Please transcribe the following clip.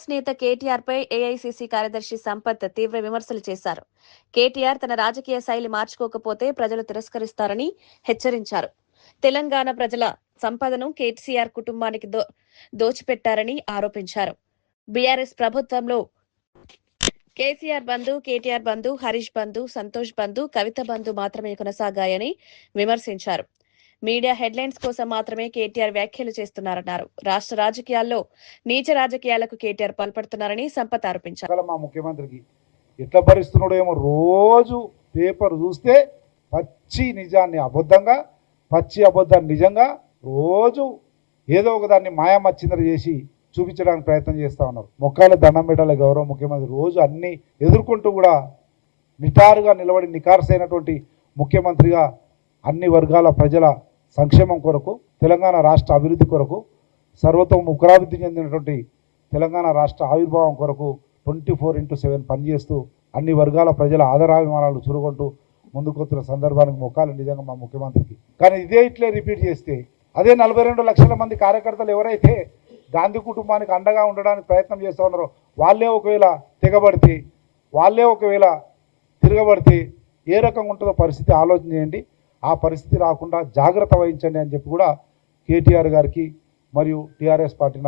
BRS నేత కేటీఆర్ పై AICC కార్యదర్శి సంపత్ తీవ్ర విమర్శలు చేశారు. కేటీఆర్ తన రాజకీయ శైలి మార్చుకోకపోతే ప్రజలు తిరస్కరిస్తారని హెచ్చరించారు. తెలంగాణ ప్రజల సంపదను కేసీఆర్ కుటుంబానికి దోచిపెట్టారని ఆరోపించారు. బీఆర్ఎస్ ప్రభుత్వంలో కేసీఆర్ బంధు, కేటీఆర్ బంధు, హరీష్ బంధు, సంతోష్ బంధు, కవిత బంధు మాత్రమే కొనసాగాయని విమర్శించారు. మీడియా హెడ్లైన్స్ కోసం మాత్రమే కేటీఆర్ వ్యాఖ్యలు చేస్తున్నారన్నారు. రాష్ట్ర రాజకీయాల్లో నీచ రాజకీయాలకు కేటీఆర్ పాల్పడుతున్నారని సంపత్ ఆరోపించారు. మా ముఖ్యమంత్రికి ఎట్లా భరిస్తున్నాడేమో, రోజు పేపర్ చూస్తే పచ్చి నిజాన్ని అబద్ధంగా, పచ్చి అబద్ధాన్ని నిజంగా రోజు ఏదో ఒక దాన్ని మాయామచ్చిందర చేసి చూపించడానికి ప్రయత్నం చేస్తూ ఉన్నారు. మొక్కాల దండం పెట్టాలి గౌరవ ముఖ్యమంత్రి. రోజు అన్ని ఎదుర్కొంటూ కూడా నిటారుగా నిలబడి నికార్సైనటువంటి ముఖ్యమంత్రిగా అన్ని వర్గాల ప్రజల సంక్షేమం కొరకు, తెలంగాణ రాష్ట్ర అభివృద్ధి కొరకు, సర్వతోముఖాభివృద్ధి చెందినటువంటి తెలంగాణ రాష్ట్ర ఆవిర్భావం కొరకు 24/7 పనిచేస్తూ అన్ని వర్గాల ప్రజల ఆదరాభిమానాలు చురుగొంటూ ముందుకొస్తున్న సందర్భానికి మొక్కాలి నిజంగా మా ముఖ్యమంత్రికి. కానీ ఇదే ఇట్లే రిపీట్ చేస్తే అదే 42 లక్షల మంది కార్యకర్తలు ఎవరైతే గాంధీ కుటుంబానికి అండగా ఉండడానికి ప్రయత్నం చేస్తూ ఉన్నారో వాళ్ళే ఒకవేళ తెగబడితే, వాళ్ళే ఒకవేళ తిరగబడితే ఏ రకంగా ఉంటుందో పరిస్థితి ఆలోచన చేయండి. ఆ పరిస్థితి రాకుండా జాగ్రత్త వహించండి అని చెప్పి కూడా కేటీఆర్ గారికి మరియు టీఆర్ఎస్ పార్టీ